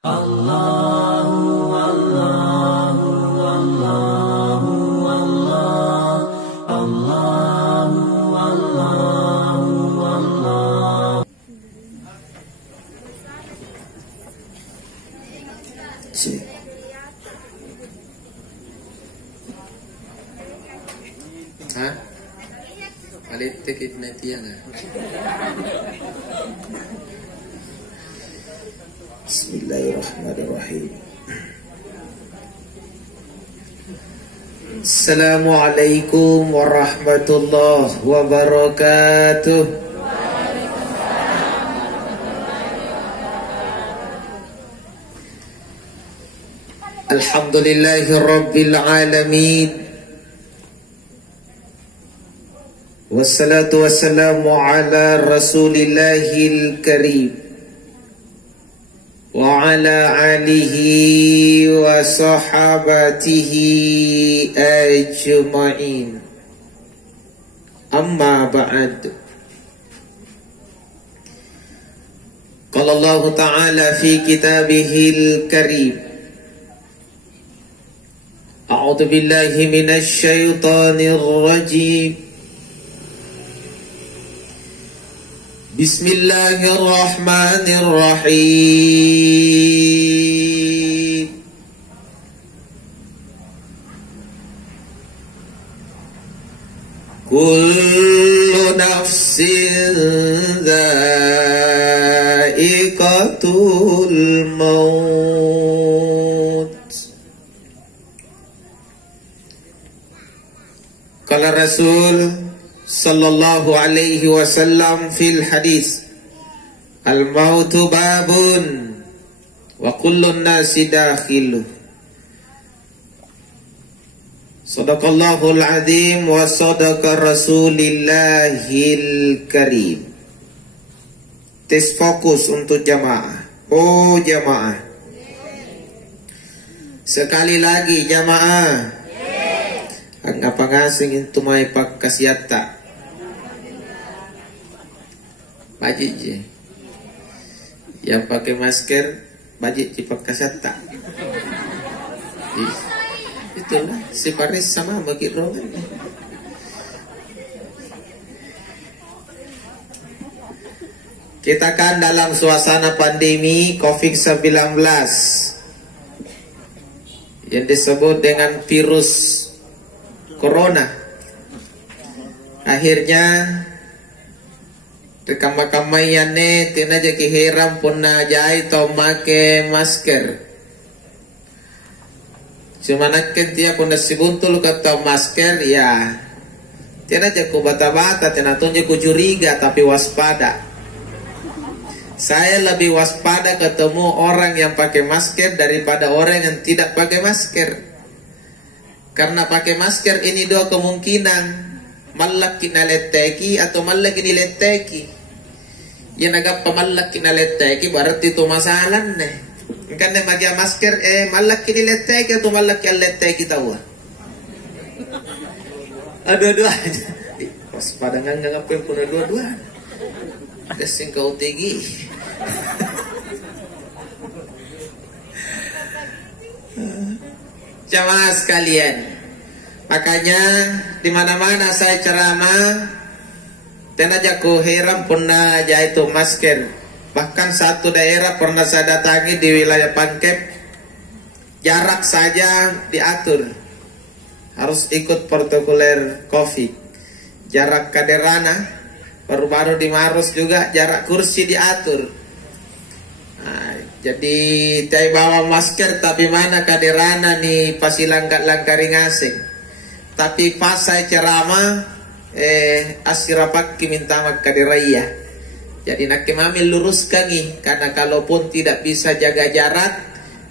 Allahu Allahu Allahu Allah Allahu Allahu Allah. Hah? Palit tikit na tiyan ha. Bismillahirrahmanirrahim. Assalamualaikum warahmatullahi wabarakatuh. Alhamdulillahi rabbil alamin. Wassalatu wassalamu ala rasulillahil karim wa ala alihi wa sahabatihi ajma'in. Amma ba'd. Qala Allah ta'ala fi kitabihil karim, a'udzu billahi minasy syaithanir rajim. Bismillahirrahmanirrahim. Kullu nafsin dha'iqatul maut. Qala Rasul sallallahu alaihi wasallam fil hadis, al-mautu babun wa kullun nasi dakhiluh. Sadaqallahul azim wa sadaqa rasulillahil karim. Tes fokus untuk jamaah. Oh jamaah, sekali lagi jamaah. Apa ngasing itu mai pak kasiata bajik je. Yang pakai masker bajik cipak kasiata. Itulah si Paris sama bagi Roman. Kita kan dalam suasana pandemi COVID-19 yang disebut dengan virus Corona. Akhirnya rekam-rekamayane tina jaki heram pun na jai to make masker. Cuma nakken tia pun sibuntul kata masker ya. Tina jaku bata-bata, tina tunjuk curiga tapi waspada. Saya lebih waspada ketemu orang yang pakai masker daripada orang yang tidak pakai masker. Karena pakai masker ini dua kemungkinan, malak kinaleteki atau malak kinileteki. Yang agak pemalak kinaleteki berarti itu masalah nih. Kan yang pakai masker malak kinileteki atau malak kinaleteki tahu? Dua-dua aja. Pas pada nggak punya dua-dua. Desing kau tinggi. Jamaah sekalian, makanya di mana-mana saya ceramah, tenaga ku heran pernah itu masker. Bahkan satu daerah pernah saya datangi di wilayah Pangkep, jarak saja diatur, harus ikut protokoler COVID. Jarak kaderana, baru-baru di Maros juga jarak kursi diatur. Jadi saya bawa masker tapi mana kaderana nih pasti langkari ngasing. Tapi pas saya ceramah asirapak minta mak kaderaya. Jadi nak kami luruskan nih, karena kalaupun tidak bisa jaga jarak,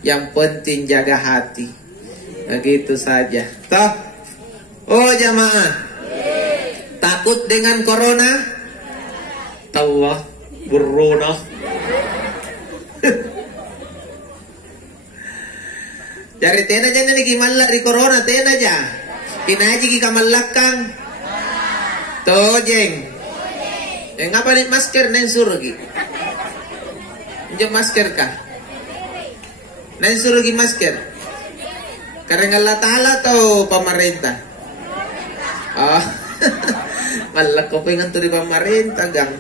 yang penting jaga hati. Begitu saja. Toh, oh jamaah, takut dengan corona? Tawah buruna. Dari tena aja nih gimana di corona tena aja. Kinaji ki kamalakang. Tojeng. Ngapa nih masker nen suruh ki? Jam masker kah? Nah suruh gi masker. Karena Allah Ta'ala atau pemerintah? Oh, malah kau pengen tuh di pemerintah, gang.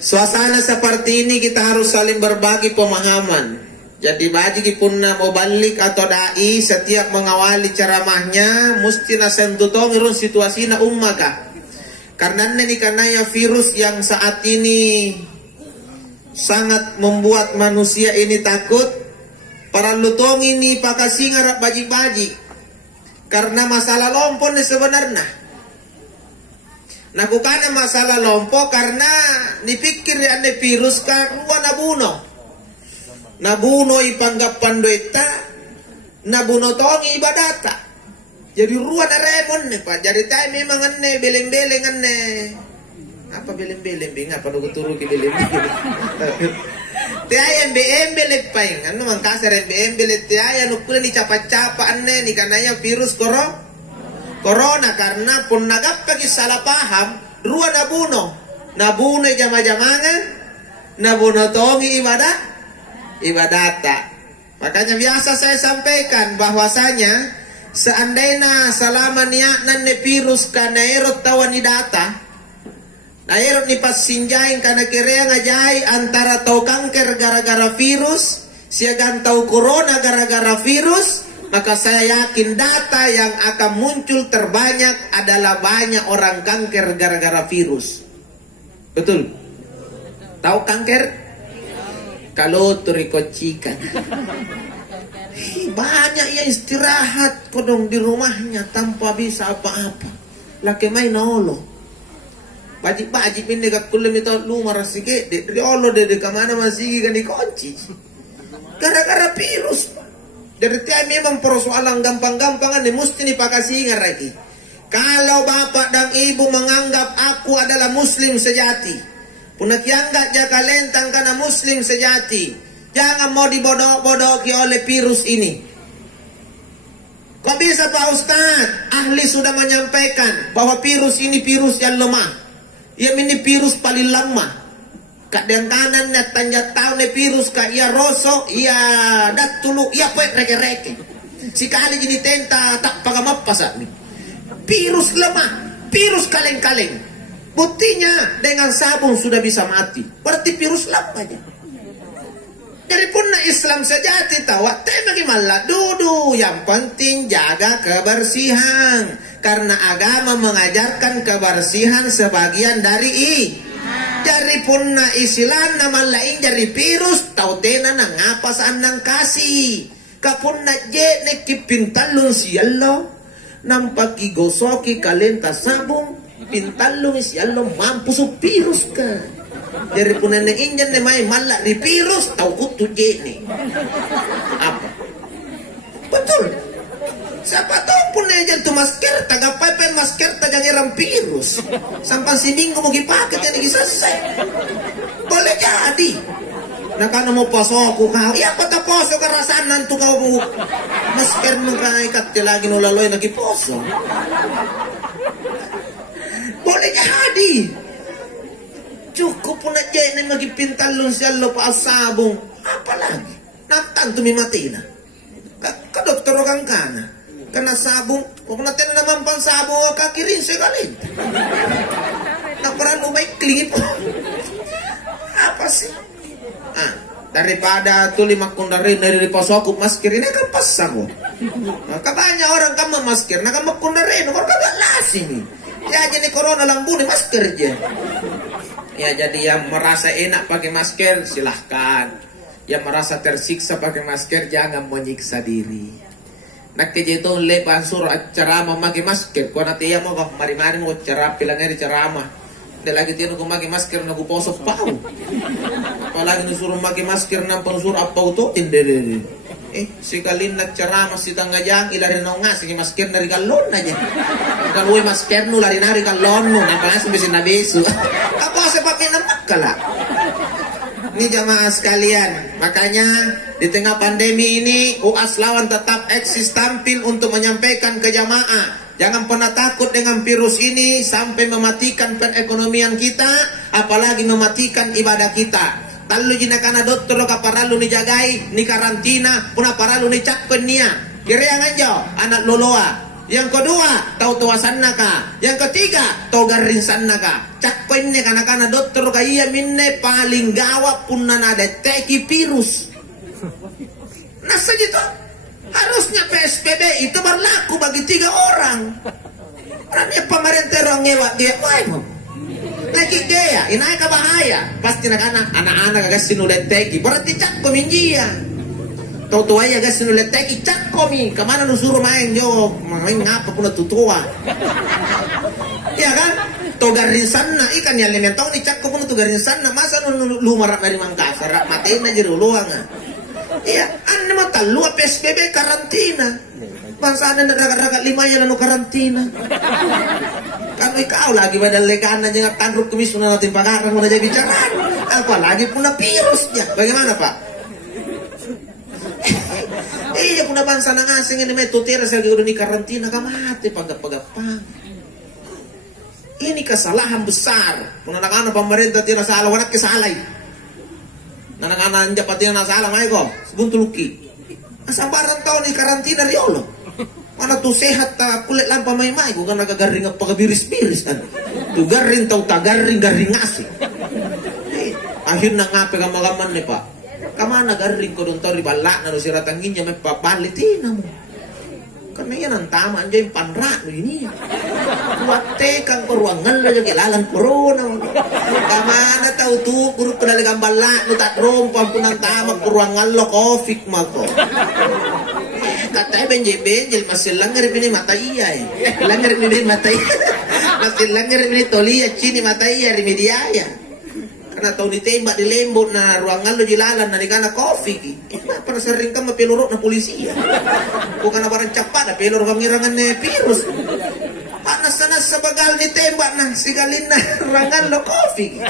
Suasana seperti ini kita harus saling berbagi pemahaman. Jadi bagi punna mau balik atau dai setiap mengawali ceramahnya mesti nasentutong irun situasi na ummaka. Karena ini karena virus yang saat ini sangat membuat manusia ini takut. Para lutong ini pakasing harap baji-baji karena masalah lompon ni sebenarnya. Nakukana masalah lompo karena dipikir ane virus karuan nabuno ipanggapan doita nabuno tongi ibadata. Jadi ruan remon nih pak. Jadi tay memang ane beleng-beleng ane apa beleng-beleng bing apa nugu turu ki beleng-beleng. Tiaya embelek paing, anu mangkasar embelek tiaya nukul ni capa-capa anne ni kananya virus corona karena pun nagap pagi salah paham, rua nabuno jama-jamangan, nabuno tongi ibadata. Makanya biasa saya sampaikan bahwasanya seandainya selama niatnan ne virus kana erot tawan ni data. Air ni pas sinjain karena kira ngajai antara tau kanker gara-gara virus, siagan tau corona gara-gara virus, maka saya yakin data yang akan muncul terbanyak adalah banyak orang kanker gara-gara virus. Betul? Tahu kanker? Kalau turikocikan. Banyak yang istirahat kodong di rumahnya tanpa bisa apa-apa. Laki main nolong. Bajik pindah ke kulim itu lu marah sikit, dari Allah dari kemana masih kan dikunci, gara-gara virus. Dari tiap memang persoalan gampang-gampangan nih mesti dipakasi lagi. Kalau bapak dan ibu menganggap aku adalah muslim sejati, punak kianggap jaga lentang karena muslim sejati, jangan mau dibodoh-bodohi oleh virus ini. Kok bisa Pak Ustadz? Ahli sudah menyampaikan bahwa virus ini virus yang lemah. Ia ini virus paling lama. Kak yang kanan na tanja tahu ne virus kak ia rosok, ia datulu, ia poek reke-reke. Sikali jadi tenta tak pagamapasa nih. Virus lemah, virus kaleng-kaleng. Buktinya dengan sabun sudah bisa mati. Berarti virus lamanya. Jadi pun Islam sejati tawa tema malah dudu. Yang penting jaga kebersihan. Karena agama mengajarkan kebersihan sebagian dari Jari punna Islam nama lain jari virus tau tena nang apa sanang kasih. Kapunna je neki pintalun siallo nampak gosoki kalenta sabung pintalun siallo mampu su virus ka. Jari punna ne injan ne mai malak di virus tau kutu je ne. Apa? Betul. Siapa tahu pun aja tuh masker, tagap pepen masker tagang iram virus. Sampai si minggu mau dipakai jadi selesai. Boleh jadi. Nah karena mau posoku kau, ya kota poso kerasan nanti kau mau masker mengraikat lagi nulaloi lagi poso. Boleh jadi. Cukup pun aja ini lagi pintalun sialo pa sabung, apalagi. Natan tu mimatina. Ka dokter orang kana. Karena sabung, kung natin na naman pang sabung kakirin sekali. Naparan mo may klip. Apa sih? Daripada tu 5 kundarin dari pasokuk masker ini kan pasang ko. Kabanya orang kan memasker, nakamakkundarin, orang kagak lasi nih. Ya jadi corona lang buni masker aja. Ya jadi yang merasa enak pakai masker silahkan. Yang merasa tersiksa pakai masker jangan menyiksa diri. Nakkejeto le pansur ceramah memakai masker. Kau nanti ya mau kau mari-mari mau ceramah bilangnya di ceramah. Dia lagi tiada kau memakai masker nak poso pau. Apalagi disuruh memakai masker nampak suruh apa itu indere. Sekali nak ceramah si tangga jang ilari nongas si masker dari galon aja. Kalau masker nu lari nari galon nu nampak sampai sinabesu. Apa sebabnya nampak kalah? Ini jamaah sekalian, makanya di tengah pandemi ini UAS Lawan tetap eksis tampil untuk menyampaikan ke jamaah. Jangan pernah takut dengan virus ini sampai mematikan perekonomian kita, apalagi mematikan ibadah kita. tallu jina kana dokter lo kaparalu ni jagai ni karantina puna paralu ni cakpen nia kiriangan jo anak loloa. Yang kedua, tahu tuasan naka. Yang ketiga, tahu garinsan naka. Cak penne kana dokter kaya minne paling gawa pun nana deteki virus. Nah segitu. Harusnya PSBB itu berlaku bagi 3 orang. Karena pemerintah orang ngewa dia, wah lagi dia, ini ka bahaya. Pasti anak-anak agak sinu deteki. Berarti cak peminjia. Tahu tua ya guys nulet teki cak komi kemana lu suruh main jo main ngapa pun tutua ya kan to garin sana ikan yang lementong ni cak pun tu garin sana masa lu marak dari Mangkasar matiin aja dulu anga iya ane mata lu PSBB karantina bangsa ane raga-raga 5 ya lalu karantina kan kau lagi badal lekan aja ngandruk kemis sudah nanti pagaran mau jadi bicara apalagi puna virusnya bagaimana Pak. Iya kuna bangsa nang asing ini metutira sa udah di karantina ka mati pagapagapang. Ini kesalahan besar. Kuna anak pemerintah tira salah wanak kesalay. Anak-anak anja pati na salah may ko. Buntuluki. Asambaran tao ni karantina riolo. Mana tu sehat ta kulit lampa may-may ko kan nagagaring ang pagabiris-biris kan. Tu garing tao tagaring garing asing. Akhir na ngape ka magaman ni Pak. Kamana garing ko doon tori balak na si ratangin niya may papalitin mo. Karena yan ang tama anjay panra no ini. Kuwate kang peruangan lang kilalan corona. Kamana tau tu guru penalagang balak no tak rompan pun ang tama peruangan lo covid mako. Katanya benjel masih langgar ini mata iya. Langgar ini mata iya. Masih langgar ini tolia cini mata iya remedia ya. Karena tahu ditembak di lembut na ruangan lo jilalan na nikana kopi kenapa na sering ka mapilurok na polisi ya bukan na barang cepat na pilur pangirangan na virus panas na sa bagal ditembak na sigalin na ruangan lo kopi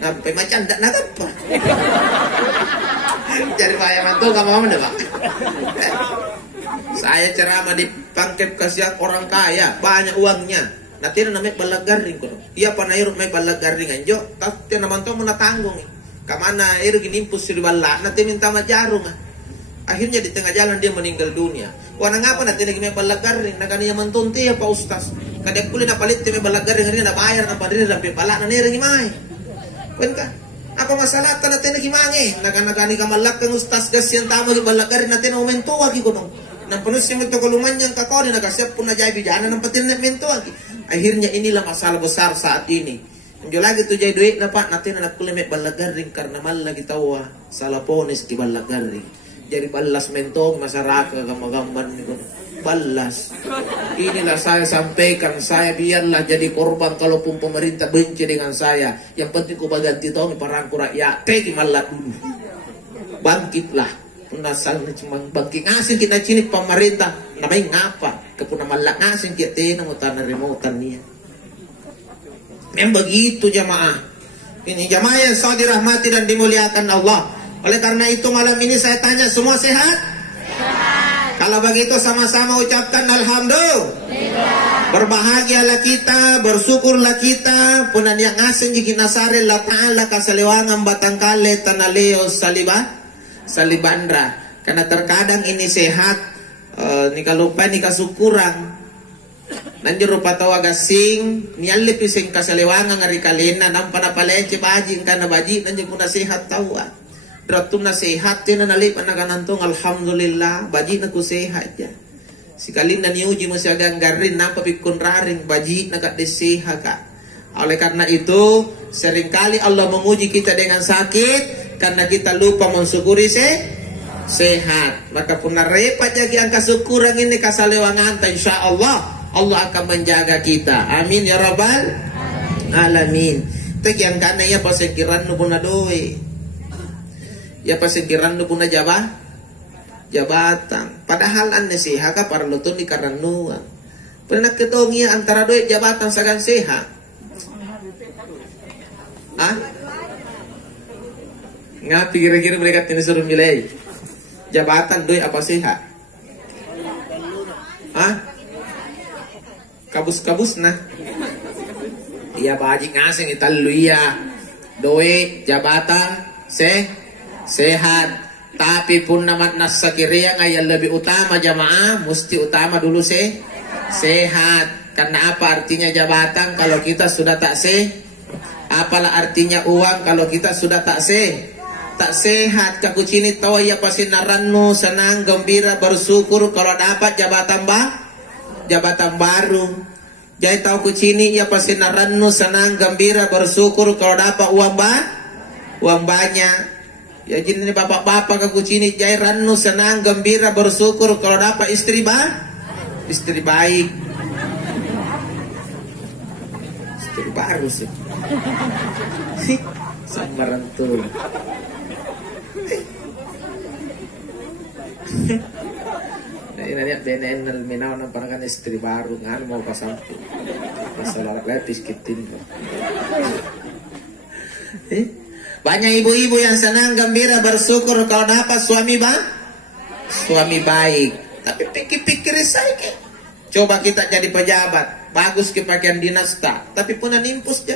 sampai macam ndak nagapa cari payah mantu gak mau mana Pak. Saya ceramah di pangkep kasihan orang kaya banyak uangnya. Nanti namanya balak garing ko. Iya panayro may balak garing anjo. Tapi naman to mo natanggung. Kamana ero ginimpus si balak. Nanti minta majarong. Akhirnya di tengah jalan dia meninggal dunia. Wana ngapa nanti lagi may balak garing. Nakaniya mantunti ya Pak Ustaz. Kadang puli na palit may balak garing rin na bayar na padrin rampi balak na nira gimay. Kwen ka. Ako masalata natin lagi mangi. Nakanagani ka malak kang Ustaz gas yang tama di balak garing natin aumento wagi ko nung. Nang penuh yang itu koluman yang kakao na kasih pun na jay bijana ng patin na mento wagi. Akhirnya inilah masalah besar saat ini. Menjual lagi tu jai duit na Pak natin na nakulimek balagaring karena mal lagi tawa salapones ki balagaring. Jadi balas mentong masyarakat gambagamban ni balas. Inilah saya sampaikan saya biarlah jadi korban kalaupun pemerintah benci dengan saya. Yang penting ku baganti tahu ni parangku rakyat. Tegi malat dulu. Bangkitlah. Punasal na cuma bangking asing kita cini pemerintah namanya ngapa kepuna malak asing kita na mutana remotan niya memang begitu jamaah ini jamaah yang selalu dirahmati dan dimuliakan Allah. Oleh karena itu malam ini saya tanya semua sehat? Kalau begitu sama-sama ucapkan alhamdulillah. Berbahagialah kita, bersyukurlah kita punan yang asing jikinasare la ta'ala kasaliwangan batangkale tanaleo salibandra karena terkadang ini sehat nika lupa nika syukurang nanti rupa tawa gasing nialli pising kasalewangan ngari kalena nampa na palece bajing kana baji nanti kuna sehat tawa dratun na sehat tina nalip anaganantong alhamdulillah baji na ku sehat ya sikalin na niuji mo siya ganggarin nampa pikun raring baji na ka deseha ka. Oleh karena itu seringkali Allah menguji kita dengan sakit karena kita lupa mensyukuri sehat. Maka pun repot jadi angka syukuran ini kasalewangan insya Allah Allah akan menjaga kita. Amin ya rabbal alamin. Tek yang kana ya pasengkiran nu puna doe. Ya pasengkiran nu puna jabatan. Padahal anne sehat ka para lutun di karanua. Pernah ketongi antara doe jabatan sagan sehat. Ah? Ngapi kira-kira mereka tidak suruh milih jabatan doi apa sehat? Ah? Kabus-kabus nah. Iya baji ngasing italu iya doi jabatan sehat. Tapi pun namat nasakiriang yang lebih utama jamaah, mesti utama dulu sehat. Karena apa artinya jabatan kalau kita sudah tak apalah artinya uang kalau kita sudah tak sehat. Kakucini tahu ya pasti narannu senang gembira bersyukur kalau dapat jabatan baru. Jadi tahu kucini ya pasti narannu senang gembira bersyukur kalau dapat uang banyak. Ya jadi bapak-bapak kakucini jai rannu senang gembira bersyukur kalau dapat istri baik. Istri baru sih. Samaran tuh. Nah, ini lihat BNN minau nampakkan istri baru ngan mau pasang masalah letis kitin. Banyak ibu-ibu yang senang gembira bersyukur kalau dapat suami baik. Tapi pikir-pikir saya coba kita jadi pejabat, bagus ke pakaian dinas tak, tapi pun nimpus je.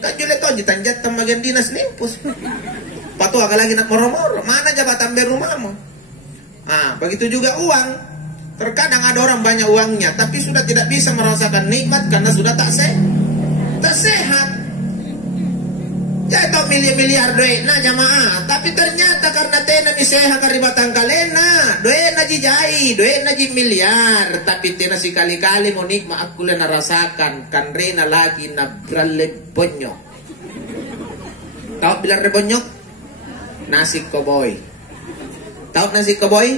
Tak julek kau jitanjat bagian dinas nimpus. Patu agak lagi nak moro-moro, mana jabatan berumahmu? Begitu juga uang. Terkadang ada orang banyak uangnya, tapi sudah tidak bisa merasakan nikmat karena sudah tak sehat. Ya itu miliar duit na jamaah, tapi ternyata karena tena sehat karibatang kalena, duit na jijai, duit na miliar, tapi tena sekali-kali mau nikmat aku lena rasakan, kan rena lagi na bralle bonyok. Tahu bilar rebonyok? Nasi koboy. Tahu nasi koboy?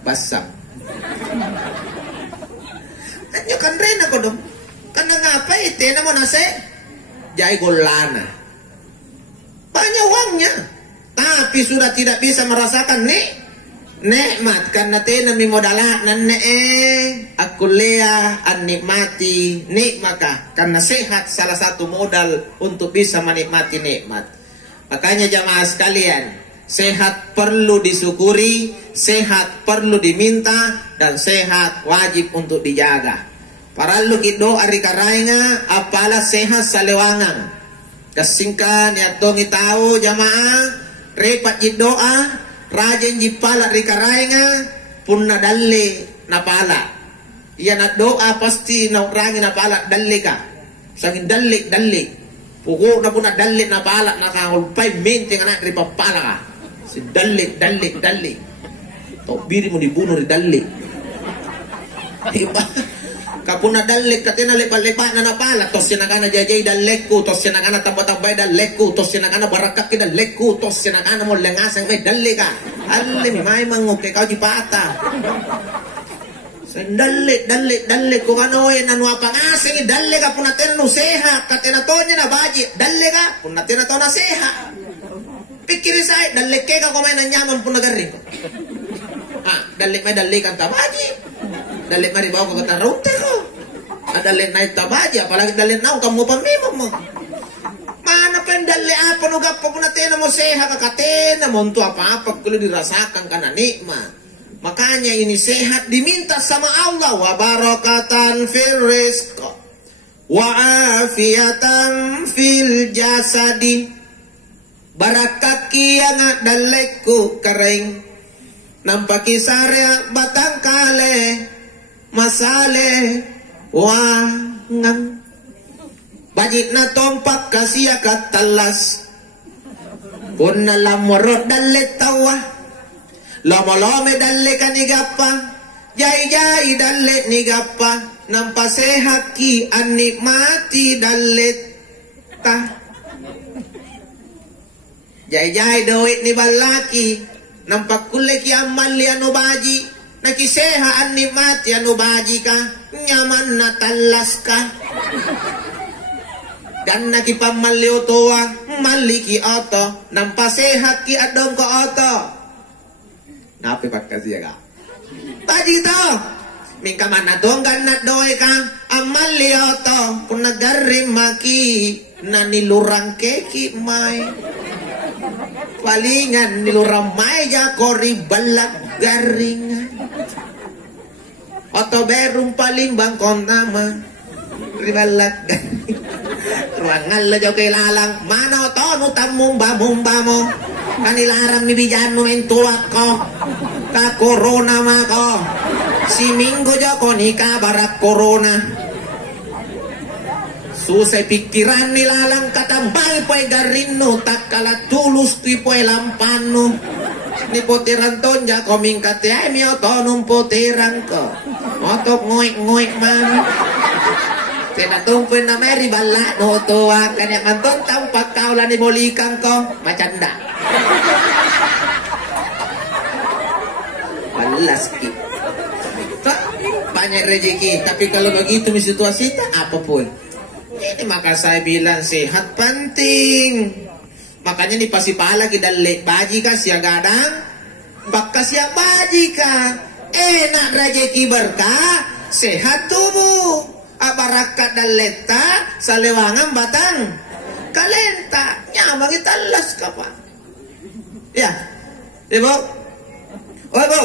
Basam. Anyo kan rena ko dong. Karena ngapain tena mau nasi? Jai golana. Banyak uangnya, tapi sudah tidak bisa merasakan nikmat karena tena mi modalah nanne aku lea an nikmati nikmaka karena sehat salah satu modal untuk bisa menikmati nikmat. Makanya jamaah sekalian, sehat perlu disyukuri, sehat perlu diminta, dan sehat wajib untuk dijaga. Para lukit doa rikarainga apalah sehat salewangan. Kasingkan ya tong tahu jamaah repat doa rajin jipala rikarainga punna dalle napala. Iya na doa pasti na rangi napala dalle ka. Sangin dalle. Pukul na punna dalle napala nakahulpay minti nga na ripapala ka. Si dalle. Tau biri mo dibunuh ri dalle. Kapuna dalek katina lepa-lepa na napala tos sinakana jajay dalekku tos sinakana tambay dalekku tos sinakana barakat ki dalekku tos sinakana mo lengasang may daleka alle mi may manguke kau di pata dalle ko kano nan wapang asing dalle ka puna tena no seha katina tonya na baji dalle ka puna tena to na seha pikir saya dalle ke ka ko may nanyaman puna garing dalle may dalle kan tabaji. Dalit mari bawa ke tarunte ko. Dalit naik tabaji apalagi dalit nau kamu pamimam mo. Mana pen dalit apa no gapo puna tena mo sehat kakatena mo untuk apa-apa kulo dirasakan karena nikmat. Makanya ini sehat diminta sama Allah wa barakatan fil rizq wa afiatan fil jasadi. Barakat kiang dalekku kering nampaki sarya batang kale masale wangang bajik na tompak kasih katalas pun na lamorot dalle tawa lomolome dalle kanigapa jai dalle nigapa nampa sehat ki anikmati dalle ta jai doit ni balaki nampak kulle ki amal anu baji nakiseha an nikmati anu baji ka nyaman na talas ka dan nakipamalyo toa maliki oto nampasehat ki adong ko oto napi pagkasiya ka baji to mingka mana donggan na doy ka amalyo to kung nagarim maki na nilurang keki may palingan nilurang may ja kori balak garingan Oto berum paling bangkon nama ribalak ruangan lo jauh lalang mana tonu tamumba mo kanilarang ni bijano entua ko ka corona mako si minggu joko nikah barak corona susah pikiran ni lalang katambal poe garino tak kala tulus kui poe lampano ni potiran tonja ko mingkat ya mi otonum potiran ko otok ngoik man tinatungpin na meri bala no tuwa kanya manton tampak kaulan ni bolikan ko macanda balas ki banyak rezeki tapi kalau begitu situasi apapun ini maka saya bilang sehat penting. Makanya nih pasti pahala kita lek baji ka siya gadang, baka siya baji ka. Enak rezeki berkah, sehat tubuh. Abarakat dan leta, salewangan batang. Kalenta, nyamang italas ka pa. Ya, ibu. Oh ibu.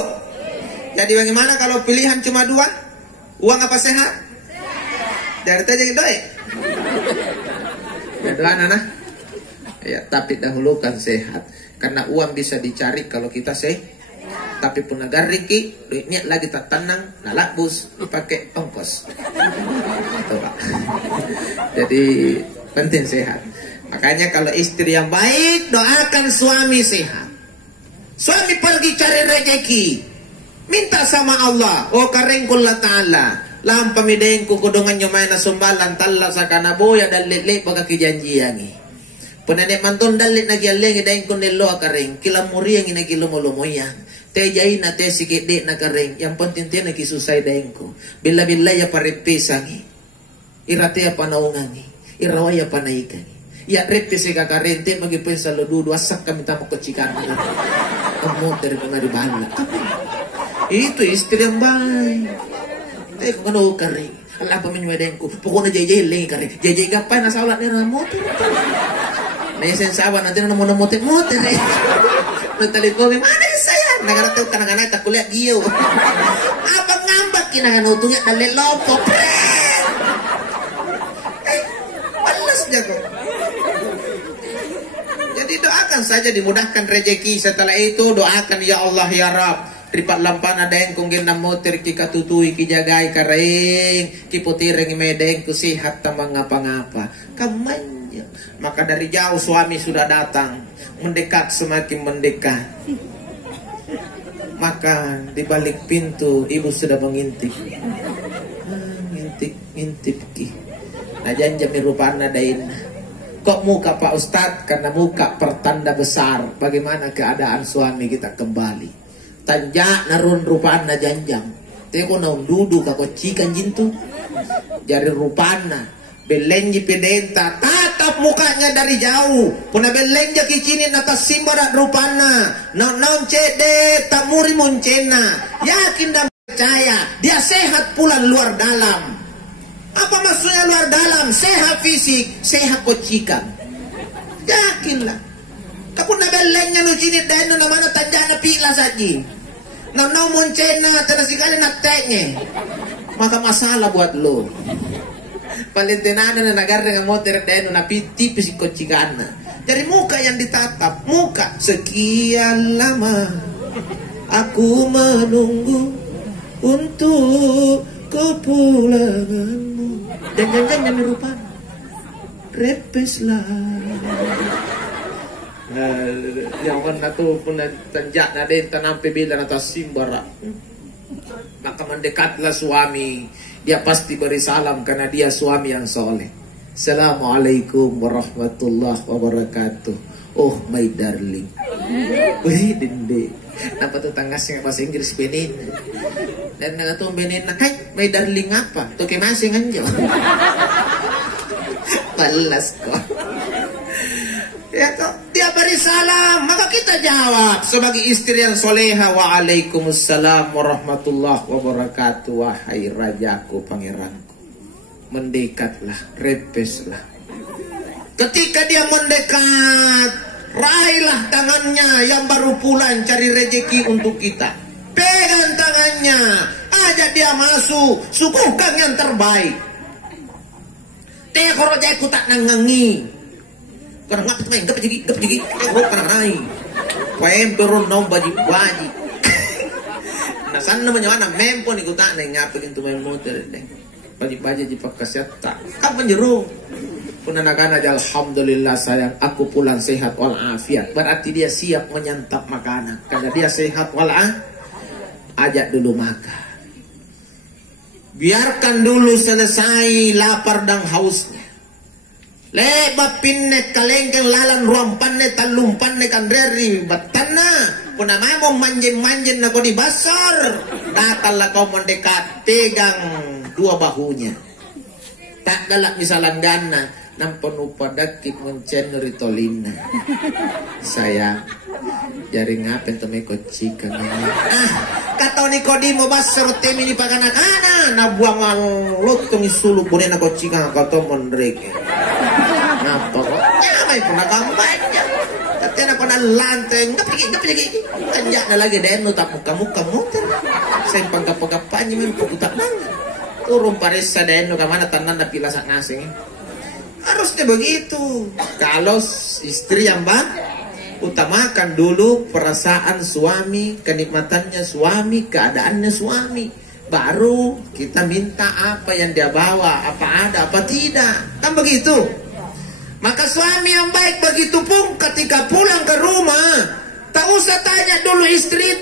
Jadi bagaimana kalau pilihan cuma dua? Uang apa sehat? Dari tadi doi. Doa nana. Ya, tapi dahulukan sehat. Karena uang bisa dicari kalau kita sehat. Tapi pun agar riki duitnya lagi tak tenang, nalak bus dipakai ongkos. Itu Pak. Jadi penting sehat. Makanya kalau istri yang baik doakan suami sehat. Suami pergi cari rezeki, minta sama Allah. Oh karengkullah ta'ala. Lampa midengku kudungan nyumay na sumbalan talla sa kanaboya dalit baga kijanjiyangi. Punanek manton dalit nagyaleng idain ko nilo akareng kilamuri yang inagilumulumoyan. Te jay na te sikit di na kareng yang penting te nakisusay dain ko. Bila ya parepesangi. Irate ya panaungangi. Irawaya panaikani. Ya repese kakarente magipin sa lodudo asak kami tamo kecikan. Kamu dari pengari bahala. Itu istri yang baik. Eh kung ano kari ala pa minweden ko puko na jay lengi kari jay gapay na saulat ni ramote na yun sawa natin na muna mote eh nagtalit ko mana yung saya nagarataw ka na ganay takulia giyo apa ngambak kinanganutungnya dalilopo malas niya ko. Jadi doakan saja dimudahkan rezeki. Setelah itu doakan ya Allah ya Rabb ripat lampan ada yang kung ginamotir ki katutui ki jagai kareng ki putireng medeng ku sihat tamang ngapa-ngapa kamanya. Maka dari jauh suami sudah datang, mendekat semakin mendekat. Maka di balik pintu ibu sudah mengintip. Ngintip ki. Nah janjam rupana dain. Kok muka Pak Ustadz? Karena muka pertanda besar bagaimana keadaan suami kita kembali. Tanjak narun rupana janjang. Teko na undudu kako cikan jintu. Jari rupana. Belenji pedenta. Tatap mukanya dari jauh. Puna belenja kicinin atas simbarat rupana. Non cede tamuri muncena. Yakin dan percaya. Dia sehat pula luar dalam. Apa maksudnya luar dalam? Sehat fisik. Sehat kocikan. Yakinlah. Kapun na belengnya lu cinit dahil na naman tanjak na pila saji. Nanaw muncena terasikali nakteknya. Maka masalah buat lo. Palintinana na nagar dengan motor dahil na tipis kocikan. Dari muka yang ditatap. Muka. Sekian lama aku menunggu untuk kepulanganmu. Dan jangan rupa repeslah. Yang mana tu pun tanjak na din tanampi bilang atas simbara. Maka mendekatlah suami. Dia pasti beri salam karena dia suami yang soleh. Assalamualaikum warahmatullahi wabarakatuh. Oh my darling. Wih dinde. Nampak tu tanggasnya bahasa Inggris benin. Dan nagatung benin na, hai my darling apa? Tu kemasing anjo. Balas ko. Ya toh, dia beri salam, maka kita jawab sebagai istri yang soleha. Waalaikumsalam warahmatullahi wabarakatuh. Wahai rajaku, pangeranku. Mendekatlah, repeslah. Ketika dia mendekat, raihlah tangannya yang baru pulang cari rezeki untuk kita. Pegang tangannya, ajak dia masuk, suguhkan yang terbaik. Teh koro jai ku tak nangangi. Karena ngap main gap jigi. Ro karena nai. Paem turun nom baji. Nah sana namanya mempo ni ku tak nai ngap itu main motor deh. Baji di pakasiat tak. Kan menjeru. Punanakan aja alhamdulillah sayang aku pulang sehat walafiat. Berarti dia siap menyantap makanan. Karena dia sehat ajak dulu makan. Biarkan dulu selesai lapar dan hausnya. Lebat pinne kalengkeng lalan ruampanne talumpanne kandreri batana. Punamamo manjen na ko di basar. Datanglah kau mendekat pegang dua bahunya. Tak galak misalan gana. Nampon upadakit mencen ritolina. Sayang. Jari ngapen tome kocika kata ni kodimo basar temi ni pagana-kana na buangan lotong isuluk bune na kocika kata mondrek napa kok nyamai pun kampanye katanya pun lanteng ngap lagi kanjak na lagi deno tak muka motor sempang kapagapanya min pukutak nang turun paresa deno kamana tanan na pilasak nasing harusnya begitu kalau istri yang utamakan dulu perasaan suami, kenikmatannya suami, keadaannya suami. Baru kita minta apa yang dia bawa, apa ada, apa tidak. Kan begitu. Maka suami yang baik begitu pun ketika pulang ke rumah, tak usah tanya dulu istri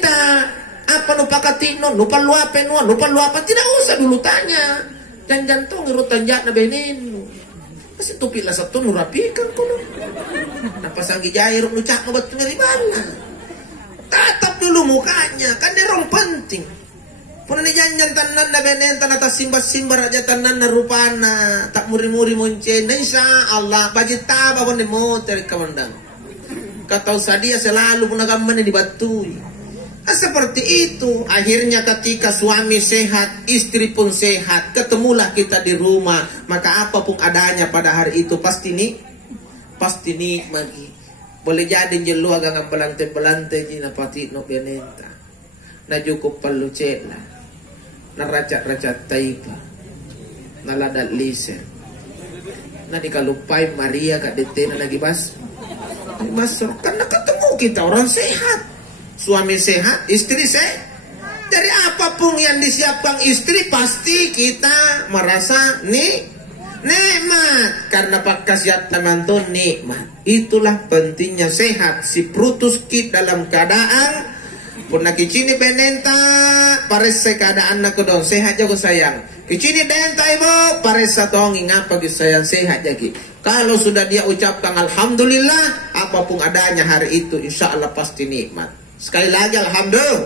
apa lupa katino, lupa luapan, tidak usah dulu tanya. Jangan ngiru tanjak na benin. Kasi tupila sa to nurapikan ko no. Napasanggi jairok no cak no ba't tumiribala. Tatap dulu mukanya, kan derong penting. Puna ni janjan tanan na benenta na tasimba-simba raja tanan na rupana, tak muri-muri muncen. Na insya Allah, bajit taba ko ni motor kamandang. Kataw sa dia selalu puna gaman ni batui. Seperti itu. Akhirnya ketika suami sehat, istri pun sehat, ketemulah kita di rumah. Maka apapun adanya pada hari itu pasti nikmati. Boleh jadi jelu agak belante-belante jina pati no benenta. Na cukup perlu cela. Na racat-racat taipa. Na ladat lise. Na dikalupai Maria kak detena lagi masuk. Karena ketemu kita orang sehat. Suami sehat, istri sehat. Dari apapun yang disiapkan istri pasti kita merasa nikmat. Karena pakasiat teman-teman nikmat. Itulah pentingnya sehat. Si prutus kit dalam keadaan pun nak kicini penenta paresa keadaan nak dong sehat jago sayang. Kicini denta ibu paresa tong ingat pagi sayang sehat jagi. Kalau sudah dia ucapkan alhamdulillah apapun adanya hari itu insya Allah pasti nikmat. Sekali lagi alhamdulillah.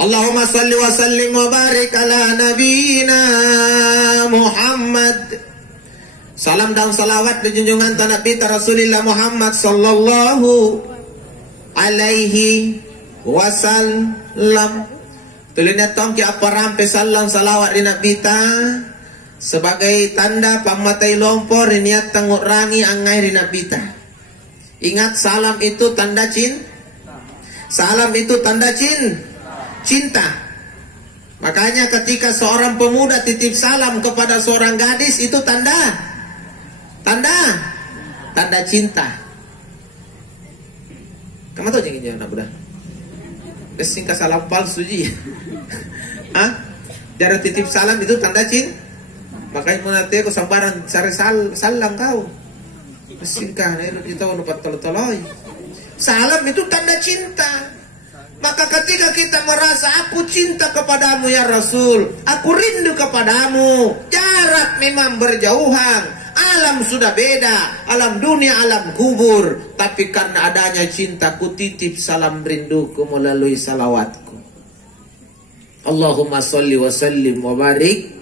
Allahumma salli wa sallim wa barik ala nabiyina Muhammad. Salam dan salawat di junjungan tanah kita Rasulullah Muhammad sallallahu alaihi wasallam. Tulinya tong ki apa rampe salam salawat di nabi ta sebagai tanda pamatai lompor niat tangurangi angai di nabi ta. Ingat salam itu tanda salam itu tanda cinta. Makanya ketika seorang pemuda titip salam kepada seorang gadis itu tanda cinta. Kamu tahu jangan nak budak? Singkat salam palsu ji. Cara titip salam itu tanda cinta. Makanya menate ko sambaran sare salam kau. Singkah na kita unupat toloi. Salam itu tanda cinta. Maka ketika kita merasa aku cinta kepadamu ya Rasul, aku rindu kepadamu, jarak memang berjauhan, alam sudah beda, alam dunia, alam kubur, tapi karena adanya cinta ku titip salam rinduku melalui salawatku. Allahumma sholli wa sallim wa barik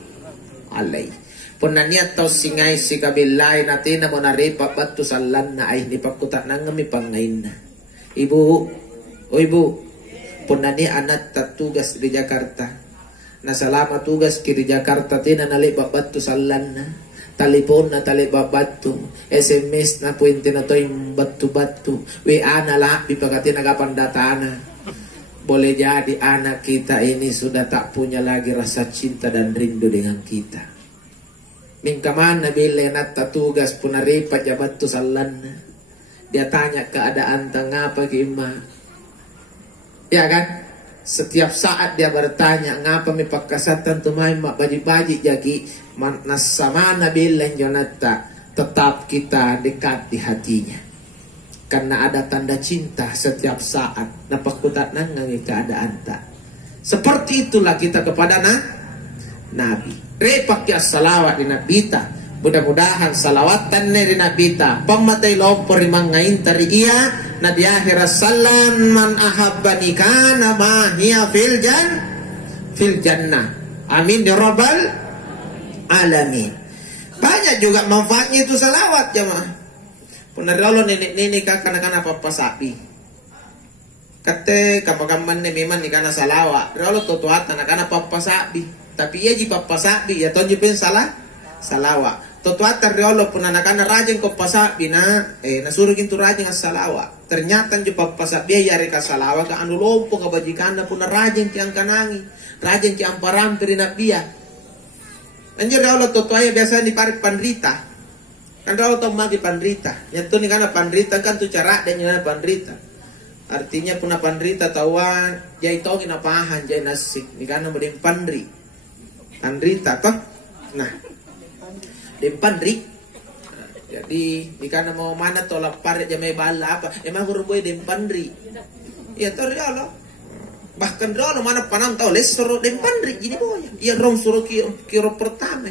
alaihi. Punanya tau singai si kabilay natin na mo naripa batu salan na ay nipakuta na ngami pangain na. Ibu, punani anak tatugas di Jakarta. Nasalama tugas kiri Jakarta tina nalipa batu salan na. Telepon na talipa batu. SMS na puinte na to yung batu-batu. WA na lahat bipagati nagapan datana. Boleh jadi anak kita ini sudah tak punya lagi rasa cinta dan rindu dengan kita. Mingkaman nabile natta tugas punaripat jabat tu sallan. Dia tanya keadaan ngapa gimma. Ya kan? Setiap saat dia bertanya ngapa mi pakkasatan tumai mak baji-baji jagi nasama nabile jonatta. Tetap kita dekat di hatinya. Karena ada tanda cinta setiap saat. Napakutat nangangi keadaan tak. Seperti itulah kita kepada Nabi. Repak ya salawat di Nabita. Mudah-mudahan salawatan di Nabita. Pematai lompor rimang ngain tari iya. Na di akhirat salam man ahabbani kana mahiya fil jannah. Amin ya rabbal alamin. Banyak juga manfaatnya itu salawat jemaah. Punarolo nenek-nenek kanak-kanak apa sapi. Kate kapagaman ni memang ni kana salawat. Rolo totoat anak-anak apa sapi. Tapi ia ji papa sabi ya tonji pen salawa. Totoat riolo pun anak-anak rajin ko pasabi na nasuruh gintu rajin as salawa. Ternyata ji papa sabi ya reka salawa ka anu lompo ka bajikana pun rajin ki angkanangi. Rajin ki amparam peri nabia. Anjir riolo totoaya biasa di parit pandrita. Kan riolo to magi pandrita. Nyantu ni kana pandrita kan tu cara dan nyana pandrita. Artinya puna pandrita tawa jai tongin apahan jai nasik. Ni kana modeng pandri. Pandrita toh. Nah, dempandri. Jadi dikana mau mana tolak paret jamai bala apa? Emang guru boy dempandri. Ya toh riolo. Bahkan riolo mana panam tahu les suruh dempandri gini boy. Iya rom suruh kiro pertama.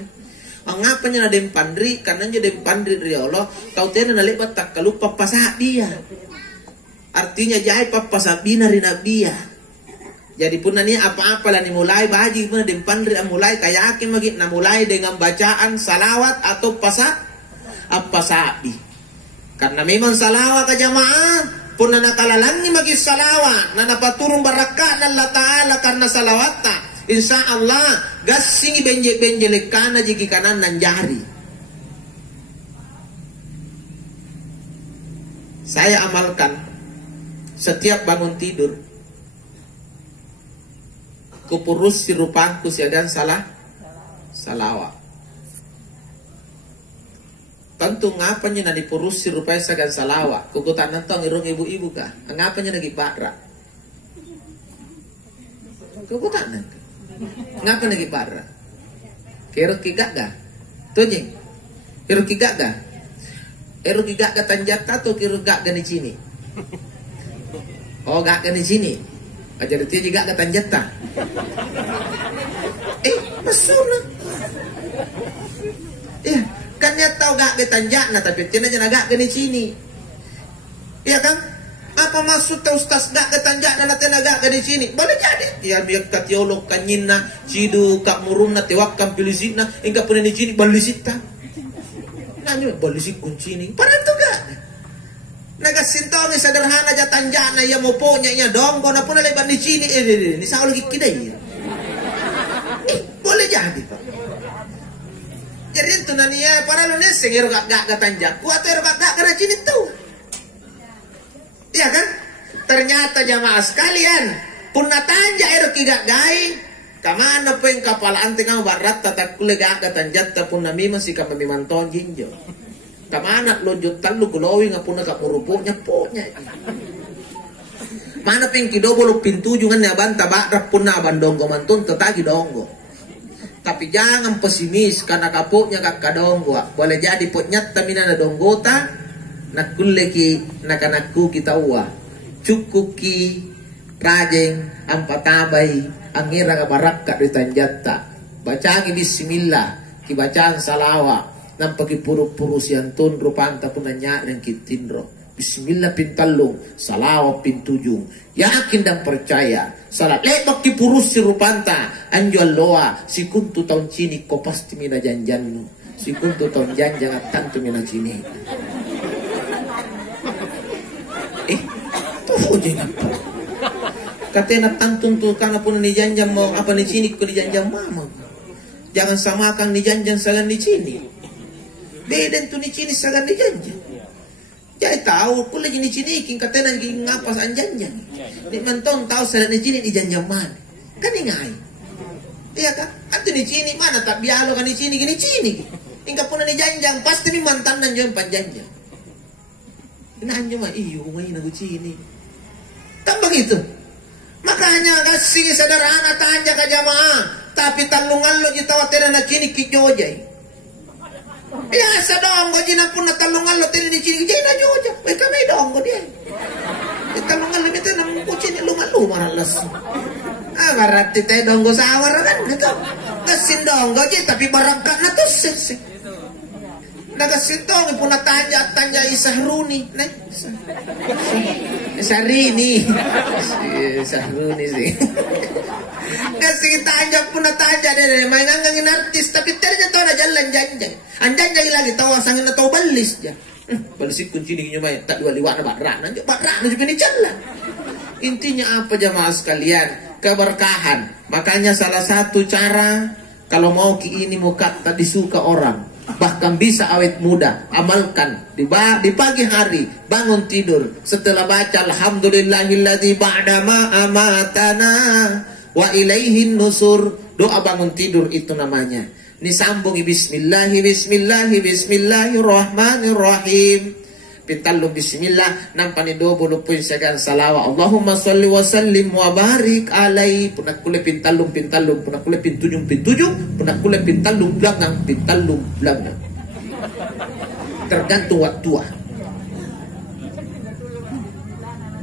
Angapanya na dempandri karena nya dempandri riolo. Kau tena na lebat tak kalupa pasak dia. Artinya jai papasak bina rinabia. Jadi pun ni apa-apa lah ni mulai baji pun dempandri mulai kayakin magi na mulai dengan bacaan salawat atau apa sabi. Karena memang salawat ke jamaah pun nakalalang ni magi salawat na napaturong barakat Allah Ta'ala karena salawat ta. Insya Allah gasingi benjek kana jiki kanan nan jari. Saya amalkan setiap bangun tidur. Kupurus si rupangku siagan salawat. Tentu ngapanya na dipurus si rupanya siagan salawat. Kukutan nantong irung ibu-ibu kah? Ngapanya lagi bakra? Kukutan nantong. Ngapa lagi bakra? Kira kigak gak? Tunjing. Kira kigak gak? Kira kigak gak tanjata atau kira gak gak di sini? Oh gak gak di sini. Ajar dia juga kata jata. Masuna. Kan dia tahu gak ketanjana tapi tina aja gak ke sini. Iya kan? Apa maksud tau ustaz gak ketanjana na tina gak ke sini? Boleh jadi. Ya biar katiolog kanyina cidu kak murumna tewakam pilisina enggak pernah di sini balisita. Nanya balisik kunci ini. Padahal tuh gak. Nagasintongi sederhana aja tanjana ya mau punya ya dong kau pun lebar di sini ini saya lagi kidai boleh jadi Pak. Jadi itu nanya para lu neseng ya gak tanjak kuat ya gak kena sini tuh iya kan ternyata jamaah sekalian pun natanja ya gak gai kamana pun kapal anting ang barat tatak kulega gak tanjat pun nami masih kami manton ginjo. Kamana lonjot talu gulawing apun na kapurupoknya poknya. Mana ping kidobolo pintu jungan na banta bakrap pun na bandonggo mantun tetagi donggo. Tapi jangan pesimis karena kapoknya kakadonggo. Boleh jadi potnyat tamina na donggota nakuleki nakanakku kita uwa. Cukuki rajeng ampatabay angira kabarak ka ritanjata. Bacaan bismillah kibacaan salawat. Nampaki puru-puru siantun rupanta pun nanya yang kitindro. Bismillah pintalung, salawat pintujung. Yakin dan percaya. Salat lebak kipurus si rupanta. Anjual loa, si kuntu tahun cini ko pasti mina janjanmu. Si kuntu tahun janjang at tantu mina cini. Tuh jangan. Katanya tantun tuh karena pun ni janjang mau apa ni cini ko ni janjang mama. Jangan samakan ni janjang sagan ni cini. Beda tu ni cini sagan di janjan. Jadi tahu kula ni cini king katena king ngapas anjanjan. Di mantong tahu sagan ni cini di janjan mana. Kan ingai. Iya kan? Atu ni cini mana tak bialo kan ni cini gini cini. Ingka pun ni janjang pasti ni mantan nan jom panjanjang. Inanyo mah iyo may nagucini. Kan begitu. Makanya kasih sederhana tanya ke jamaah, tapi talungan lo jitawatena na cini kijojay. Biasa dong go jina pun na talungan lo tini cini kijay na joja. May kami dong go dia. Talungan lo mita na kucini luma alas. Berarti teh dong go sawar kan gitu. Kasin dong go tapi barangkan na to sih. Nagasintong pun tanya Isahruni, nih. Isarini sih. Kasih tanya pun tanya deh, main ngangin artis tapi ternyata ada jalan janjang. Anjang lagi tahu sangin atau balis ya. Balis kunci ni nyumai tak dua liwat bakran, bakran juga ni jalan. Intinya apa jamaah sekalian? Keberkahan. Makanya salah satu cara kalau mau ini muka tak disuka orang. Bahkan bisa awet muda, amalkan di pagi hari bangun tidur setelah baca alhamdulillahilladzi ba'da ma amatana wa ilaihin nusur, doa bangun tidur itu namanya. Ini sambung bismillahirrahmanirrahim. Pintalum bismillah nampani 20 poin segan salawat Allahumma sholli wa sallim wa barik alai punak kule pintalum punak kule pintujung punak kule pintalum belakang tergantung waktu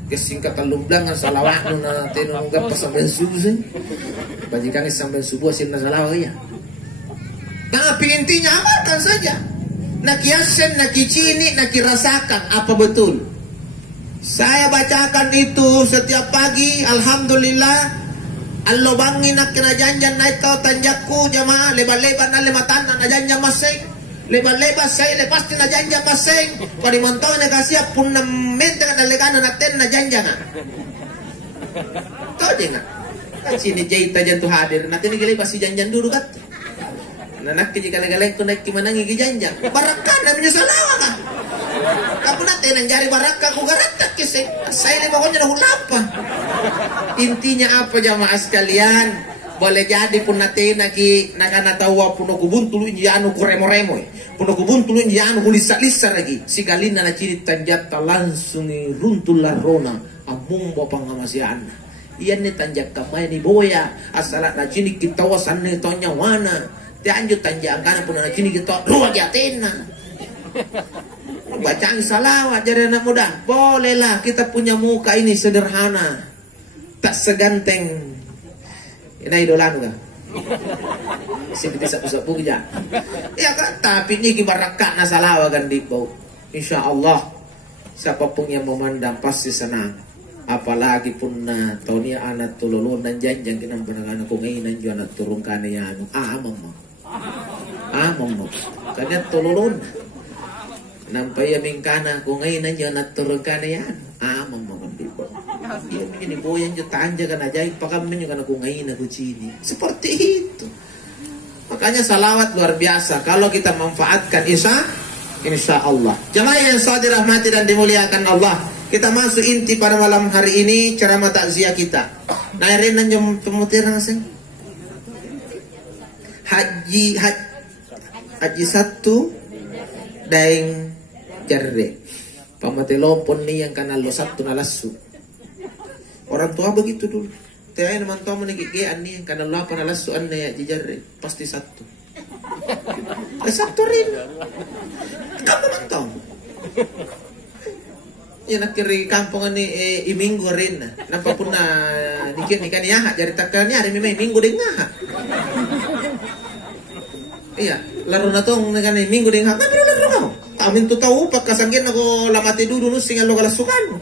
kesingkat talum belakang salawat nuna tenu gapa sampai subuh sih bajikan sampai subuh sih salawat ya. Tapi intinya amalkan saja. Nakiasen, nakicini, nakirasakan apa betul. Saya bacakan itu setiap pagi. Alhamdulillah. Allah bangin nak kena janjan naik tau tanjakku jamaah lebar-lebar na lematan na janjan masing. Lebar-lebar saya lepas na janjan masing. Kau dimontong na kasih pun na mente na lekan na ten na janjan. Tahu je nggak? Sini jahit aja tuh hadir. Nanti ni gila pasti janjan dulu kat. Nanak kiji kale-kale tu naik gimana ngigi janjang. Barakah namanya salawa kan. Kamu nanti nang jari barakah ku garatak kisih. Saya ni pokoknya dah hulapa. Intinya apa jamaah sekalian? Boleh jadi pun nanti naki nakana tawa puno kubun tulu anu ku remo-remo. Puno kubun tulu anu ku lisa-lisa lagi. Si galina na ciri tanjata langsung runtul larona. Amung bapang ngamasiana. Iyan ni tanjak kamay ni boya. Asalat na ciri kita wasan ni tonya wana. Dianjut tanjakan pun anak ini kita luar jatina. Bacaan salawat jadi anak muda. Bolehlah kita punya muka ini sederhana. Tak seganteng. Ini idolan enggak? Seperti sapu-sapu aja. Ya kan, tapi ini kibarakat na salawat kan di bau. Insya Allah siapapun yang memandang pasti senang. Apalagi pun na tahun ini anak tululun dan janjang kinang penangan aku ngayon juga anak turun kanian. Amam kanya tululun nampay mingkana kung ngayon nandiyan at turugkan yan amam mo di ba yan ini boyan yung tanja ka na jay pakamin yung kung ngayon na kucini seperti itu. Makanya salawat luar biasa kalau kita manfaatkan insya Allah. Jemaah yang sah dirahmati dan dimuliakan Allah, kita masuk inti pada malam hari ini ceramah takziah kita. Nah rin nandiyan pemutiran sih haji satu daeng jarre pamatelopon ni yang kana lo satu nalasu orang tua begitu dulu teh man tua menegigean ni kana lo apa nalasu an ya jarre pasti satu rin kamu mantong ya nakiri kampungan ni iminggo rin napa pun na nikit nikan ya jari takalnya hari minggu deng ngah. Iya, laro na tong nga minggu ding ha. Pero laro. Amin to tahu pagkasanggen ako lamati dulu no singal lo kalasukan.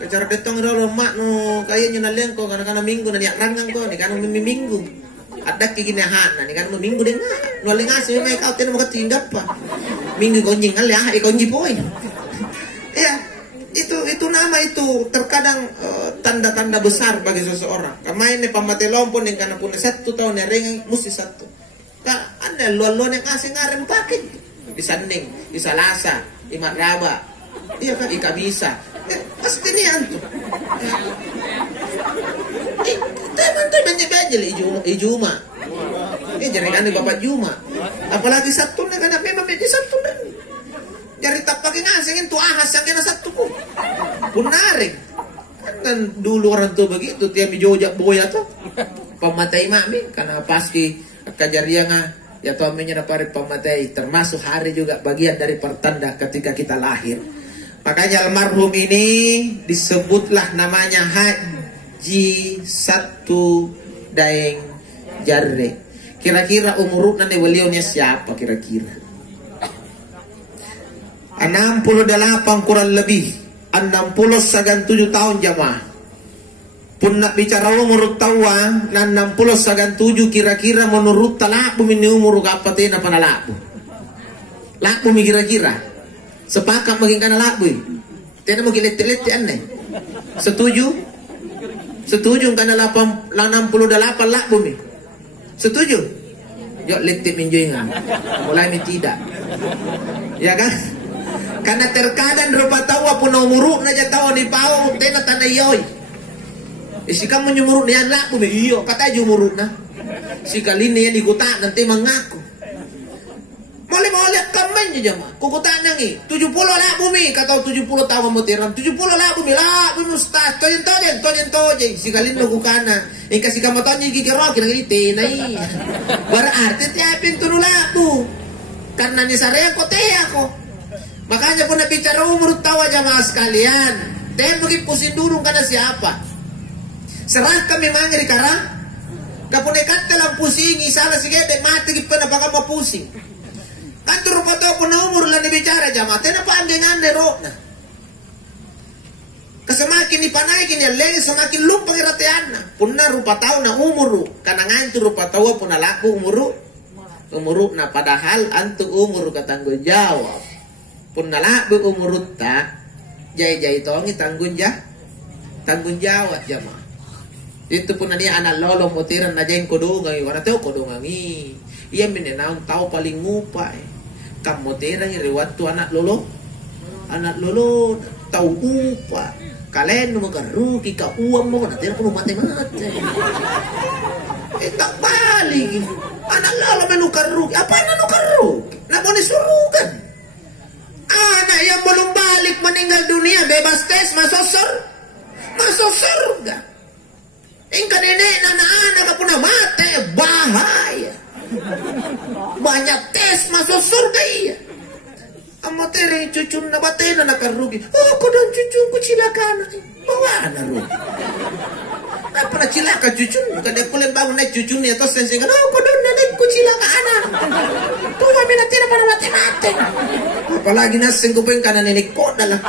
Kacara detong ro mak no kaya nyo nalen ko kana minggu na niak rangang ko ni kanang minggu. Ada kiginahan na ni kanang minggu ding ha. No lingas may kau tino makatinggap pa. Minggu gonjing ala ikonji poy. Iya, itu nama itu terkadang tanda-tanda besar bagi seseorang. Kamain ni pamatelompon yang kana punya 1 tahun ya ring mesti 1. Anda luan-luan yang asing ngaren pakai disanding, disalasa, imakraba, iya kan ika bisa, pasti ni antu. Teman-teman banyak aja ijuma, Ini jaringan di Bapak Juma. Apalagi Sabtu nih karena memang jadi Sabtu nih. Jari tak pakai ngasingin tuh ahas yang kena Sabtu ku. Punaring. Kan dulu orang tuh begitu tiap jojak boya tuh. Pematai mami karena paski kajarian ya tuh aminya dapat pematai termasuk hari juga bagian dari pertanda ketika kita lahir. Makanya almarhum ini disebutlah namanya Haji Satu Daeng Jarre. Kira-kira umur nanti beliaunya siapa kira-kira? 68 kurang lebih 60 sagan 7 tahun jamaah. Pun nak bicara umur tawa 60 sagan 7 kira-kira menurut talaku ini umur apa tena panalaku. Laku mi kira-kira. Sepakat makin kana laku. Tena mau gilet-gilet aneh. Setuju? Setuju karena 68 laku mi. Setuju? Yuk letip minjoingan. Mulai mi tidak. Ya kan? Karena terkadang rupa tawa pun umuruk naja tawa di pau tena tanah yoi. Si kamu nyumuruk nian laku mi iyo kata aja umuruk na. Si kali ini yang dikutak nanti mengaku. Mau lihat temen aja mah. Kukutak nangi 70 laku mi kata 70 tahun mau tiram 70 laku mi ustaz tojen. Si kali ini kukana. Yang kasih kamu tonji gigi roki lagi tenai. Berarti tiapin tunu laku. Karena nisarnya kote aku. Makanya pun bicara umur tawa jamaah sekalian. Dia pergi pusing dulu karena siapa? Serahkan memang di karang. Kapunekat dalam pusing, salah si gede mati kita nak pakai mau pusing. Kan tu rupa tawa pun umur lah dibicara jamaah. Tidak pandangan derokna. Kesemakin dipanaikin ya lagi semakin lupa kiratianna. Punna rupa tawa na umur. Karena ngantu rupa tawa pun laku umur. Nah padahal antu umur ketanggung jawab. Pun nalaku umurut tak jai tongi tanggung jawab jamaah. Itu pun dia anak lolo motiran najain kodongangi warna teo kodongangi. Ia menenaun tahu paling ngupai. Kam motiran riwat tu anak lolo tahu upa. Kalian mau kerugi ka uang mau nanti pun mati. Tak balik. Anak lolo menukar rugi. Apa menukar rugi? Nak mau disuruh kan? Anak yang belum balik meninggal dunia bebas tes masuk surga. Ingka nenek anak pun mati bahaya. Banyak tes masuk surga iya. Kamu teri cucu na batin na nakarugi. Oh kodong cucu ku cilakan. Bawa na rugi. Apa na cilaka cucu? Kada kulen bangun na cucu ni atau sensingan. Oh kodong na ku cilakan. Tuwa minatira para mati-mati. Apalagi nasing kupeng kanan ini kok dalam.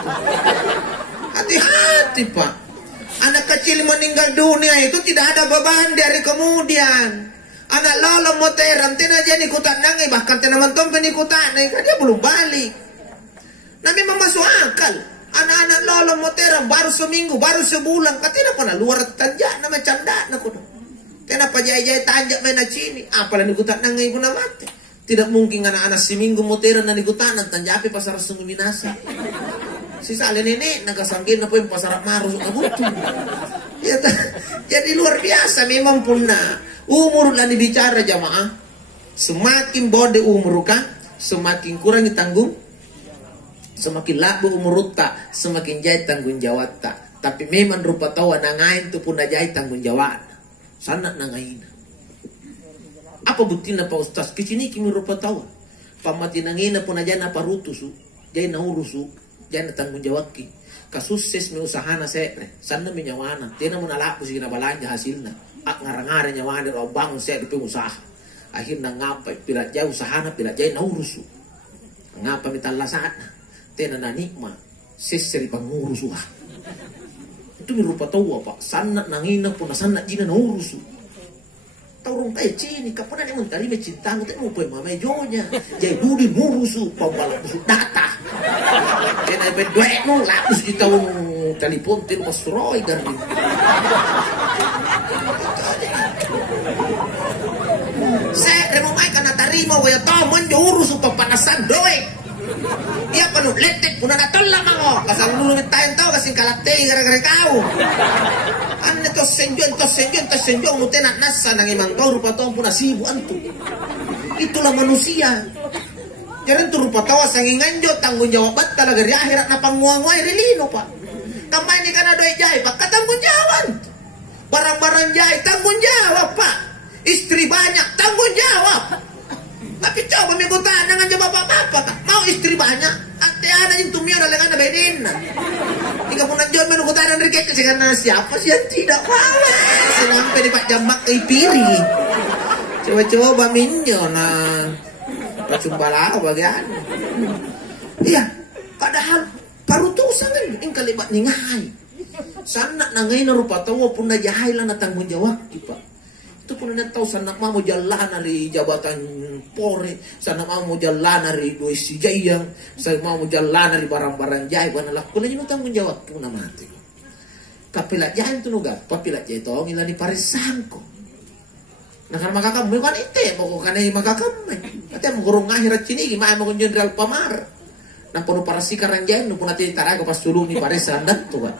Hati-hati pak. Anak kecil meninggal dunia itu tidak ada beban dari kemudian. Anak lolo moteran tina aja ikutan nangai bahkan tina mentom penikutan nangai dia belum balik. Nah memang masuk akal. Anak-anak lolo moteran baru seminggu baru sebulan katina pernah luar tanjak nama canda nak kudu. Tina pajai-jai tanjak main cini. Apalah ikutan nangai pun mati. Tidak mungkin anak-anak seminggu moteran dan ikutan tanjapi pasar sungguh binasa. Sisa nenek nagasangkin apa yang pasar marus kabutu. Ya, jadi luar biasa memang punah. Umur lah dibicara jamaah. Semakin bode umur kan, semakin kurang ditanggung. Semakin labu umur tak, semakin jahit tanggung jawab tak. Tapi memang rupa tawa nangain tu pun jahit tanggung jawab. Sana nangain. Apa buktinya Pak Ustaz? Kecini kimi rupa tawa. Pamati nangina pun aja napa rutusu, jahit na urusu. Jangan tanggung jawab ki. Kasus mi usahana sekre. Sana mi nyawana. Tina mo nalapo sige na balanja hasilna. At ngarangara nyawana ro bangun sekre pe usaha. Akhirnya ngapa pilat jauh usahana pilat jay na urusu. Ngapa mi talasana. Tina na nikma. Seseri pangurusu ha. Itu mi rupa tawa pak. Sana nangina po na sana jina na urusu. Taurong kayak cini, kapan yang mencari mencintamu, tapi mau poin mama jonya, jadi budi murusu, pembalap musuh data, jadi berduet nong lapus di tahun telepon tiru masroy dari, saya remomai karena tarima, waya tahu menjurusu pepanasan doy, dia pun anu letek puna natolak mango kasal lulu tayo tau kasing kalatay gara-gara kau ane to senjon mutenak nasa nang imang tau rupa tau puna sibu antu. Itulah manusia. Jangan tu rupa tau sanging anjo tanggung jawab talaga di akhirat na panguang-nguay rilino pak. Kamay ni kana doy jay pak katanggung jawab. Barang-barang jay tanggung jawab pak. Istri banyak tanggung jawab. Tapi coba mengikutan dengan jawab apa-apa tak mau istri banyak. Ate ada yang tumio na lengan na bedin. Ika pun nanjon menungkutan dan rikit kasi karena siapa sih yang tidak mau. Sinampai di pak jambak kay piri. Coba-coba minyo na pacumbala bagian. Iya, padahal parutusan kan kalibat ningahay. Sana na ngayon na rupa tawa pun na jahay lang na tanggung jawab pak. Itu pun na tahu sana mau jalan dari jabatan Polri, sana mau jalan dari doi si jayang, sana mau jalan dari barang-barang jay, bukan lakukan aja tanggung jawab pun na mati. Kapilat jahan tu nuga, papilat jay to ngila ni parisangko. Nah kan maka kamu kan ite mau kanai maka kamu, ate mau gurung akhirat sini gimana mau jenderal pamar. Nah penuh parasi karanjay, nu pun nanti tarago pas dulu ni paris sandat tu kan.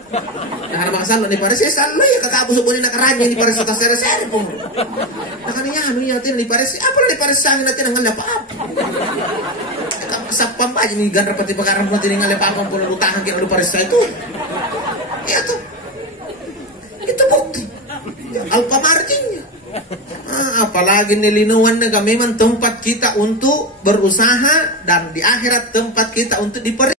Nah kan masalah ni paris salah ya kakak busuk boleh nak karanjay ni paris atas sere pun. Nah kan ya anu ya ni paris apa ni paris sang nanti nang apa apa. Kakak sapam aja ni gan rapati pekaran nanti nang apa pun lu tahan ke lu paris itu. Ya tuh. Itu bukti. Alpa marginnya. Apalagi nilinuan memang tempat kita untuk berusaha dan di akhirat tempat kita untuk diperi.